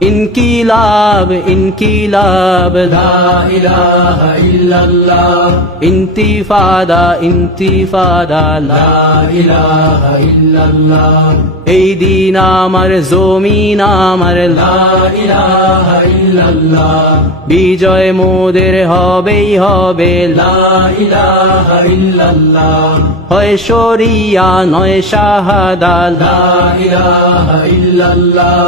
ইনকিলাব ইনকিলাব লা ইলাহা ইল্লাল্লাহ ইন্তিফাদা ইন্তিফাদা লা ইলাহা ইল্লাল্লাহ এই দিন আমার জমিন আমার লা ইলাহা ইল্লাল্লাহ বিজয় মোদের হবেই হবে লা ইলাহা ইল্লাল্লাহ হয় শরিয়া নয় শাহাদা লা ইলাহা ইল্লাল্লাহ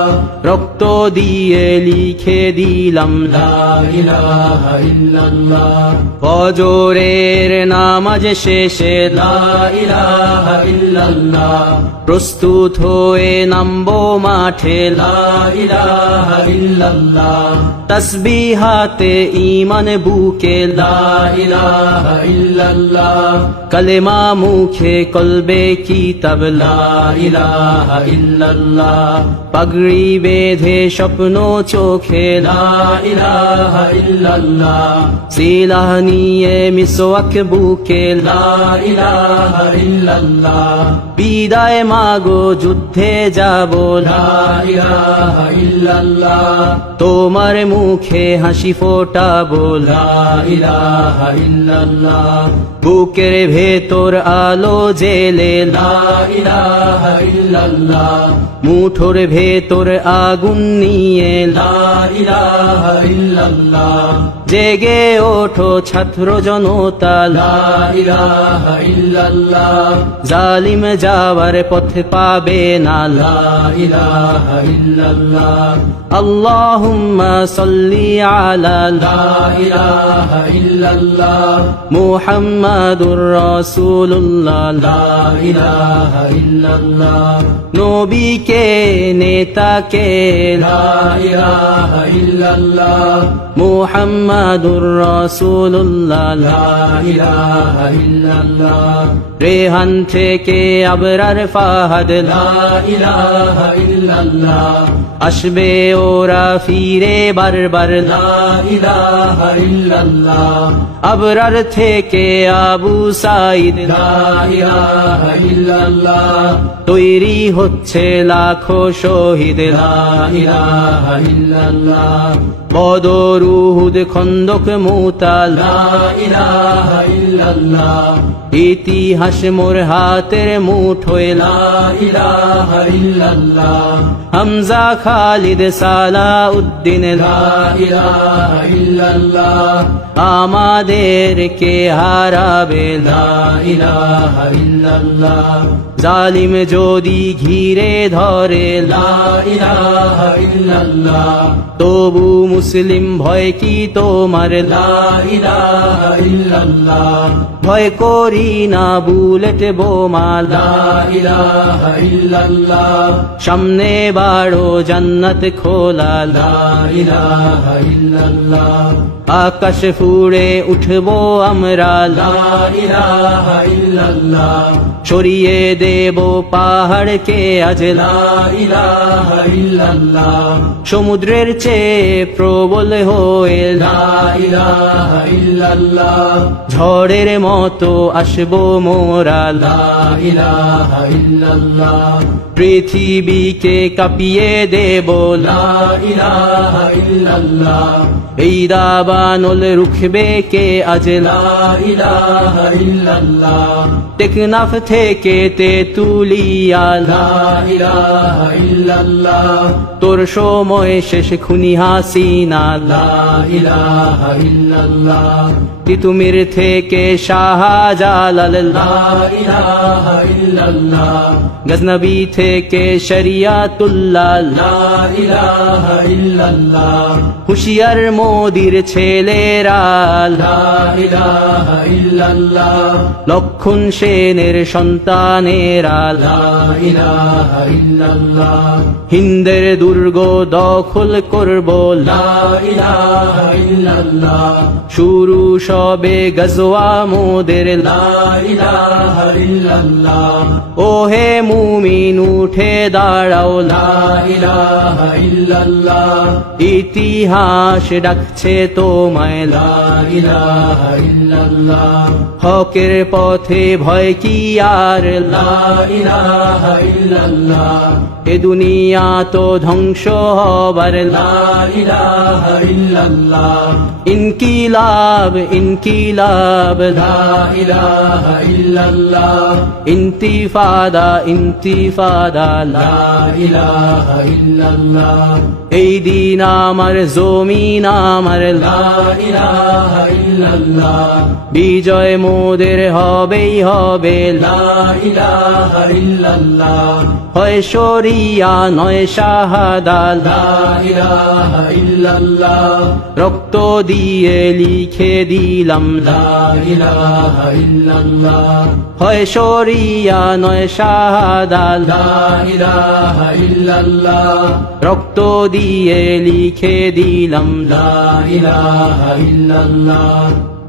রক্ত দিয়ে লিখে দিলাম লা ইলাহা ইল্লাল্লাহ ফজরের নামাজ শেষে লা ইলাহা ইল্লাল্লাহ প্রস্তুত হয়ে নামবো মাঠে লা ইলাহা ইল্লাল্লাহ তসবিহাতে ঈমান বুকে লা ইলাহা ইল্লাল্লাহ কলেমা মুখে কলবে কিতাব লা ইলাহা ইল্লাল্লাহ পাগড়ি বেঁধে স্বপ্ন চোখে লা ইলাহা ইল্লাল্লাহ সিলাহ নিয়ে মিসওয়াক বুকে লা ইলাহা ইল্লাল্লাহ বিদায় মাগো যুদ্ধে যাব লা ইলাহা ইল্লাল্লাহ তোমার মুখে হাসি ফোটাবো লা ইলাহা ইল্লাল্লাহ বুকের ভেতর আলো জেলে লা ইলাহা ইল্লাল্লাহ মুঠোর ভেতর আগুন নিয়ে লা ইলাহা ইল্লাল্লাহ জেগে ওঠো ছাত্র জনতা লা ইলাহা ইল্লাল্লাহ জালিম যাওয়ার পথ পাবে না লা ইলাহা ইল্লাল্লাহ আল্লাহুম্মা সাল্লি আলা লা ইলাহা ইল্লাল্লাহ মুহাম্মাদুর রাসূলুল্লাহ লা ইলাহা ইল্লাল্লাহ নবীকে নেতাকে লা ইলাহা ইল্লাল্লাহ মুহাম্মাদুর রাসূলুল্লাহ লা ইলাহা ইল্লাল্লাহ রেহান থেকে আবরার ফাহাদ লা ইলাহা ইল্লাল্লাহ আসবে ওরা ফিরে বারবার লা ইলাহা ইল্লাল্লাহ আবরার থেকে আবু সাঈদ লা ইলাহা ইল্লাল্লাহ তৈরি হচ্ছে লাখো শহীদ লা ইলাহা ইল্লাল্লাহ বদর উহুদ খন্দক মুতা লা ইলাহা ইল্লাল্লাহ ইতিহাস মোর হাতের মুঠোয় লা ইলাহা ইল্লাল্লাহ হামজা খালিদ সালাউদ্দিন লা ইলাহা ইল্লাল্লাহ আমাদেরকে হারাবে লা ইলাহা ইল্লাল্লাহ জালিম যদি ঘিরে ধরে লা ইলাহা ইল্লাল্লাহ তবু মুসলিম ভয় কি তোমার লা ইলাহা ইল্লাল্লাহ ভয় করি না বুলেট বোমা লা ইলাহা ইল্লাল্লাহ সামনে বাড়ো জান্নাত খোলা লা ইলাহা ইল্লাল্লাহ আকাশ ফুড়ে উঠবো আমরা লা ইলাহা ইল্লাল্লাহ সরিয়ে দেব পাহাড়কে আজ লা ইলাহা ইল্লাল্লাহ সমুদ্রের চেয়ে প্রবল হয়ে লা ইলাহা ইল্লাল্লাহ ঝড়ের মতো আসবো মোরা লা ইলাহা ইল্লাল্লাহ পৃথিবীকে কাঁপিয়ে দেব লা ইলাহা ইল্লাল্লাহ এই দাবানল রুখবে কে আজ লা ইলাহা ইল্লাল্লাহ টেকনাফ থেকে তেতুলিয়া লা ইলাহা ইল্লাল্লাহ তোর সময় শেষ খুনি হাসিনা লা ইলাহা ইল্লাল্লাহ তিতুমির থেকে শাহজালাল লা ইলাহা ইল্লাল্লাহ গজনবী থেকে শরিয়াতুল্লাহ লা ইলাহা ইল্লাল্লাহ হুশিয়ার মোদির ছেলেরা লা ইলাহা ইল্লাল্লাহ লক্ষণ সেনের সন্তানেরা লা ইলাহা ইল্লাল্লাহ হিন্দের দুর্গ দখল করব লা ইলাহা ইল্লাল্লাহ শুরু সবে গজওয়া মোদের লা ইলাহা ইল্লাল্লাহ ওহে মুমিন উঠে দাঁড়াও লা ইলাহা ইল্লাল্লাহ ইতিহাস ডাকছে তোমায় লা ইলাহা ইল্লাল্লাহ হকের পথে ভয় কি আর লা ইলাহা ইল্লাল্লাহ এ দুনিয়া তো ধ্বংস হবার লা ইলাহা ইল্লাল্লাহ ইনকিলাব ইনকিলাব লা ইলাহা ইল্লাল্লাহ ইন্তিফাদা ইন্তিফাদা লা ইলাহা ইল্লাল্লাহ এই দিন আমার জমিন আমার লা ইলাহা ইল্লাল্লাহ বিজয় মোদের হবেই হবে লা ইলাহা ইল্লাল্লাহ হয় শরিয়া নয় শাহাদা লা ইলাহা ইল্লাল্লাহ রক্ত দিয়ে লিখে দিলাম লা ইলাহা ইল্লাল্লাহ হয় শরিয়া নয় শাহাদা লা ইলাহা ইল্লাল্লাহ রক্ত দিয়ে লিখে দিলাম লা ইলাহা ইল্লাল্লাহ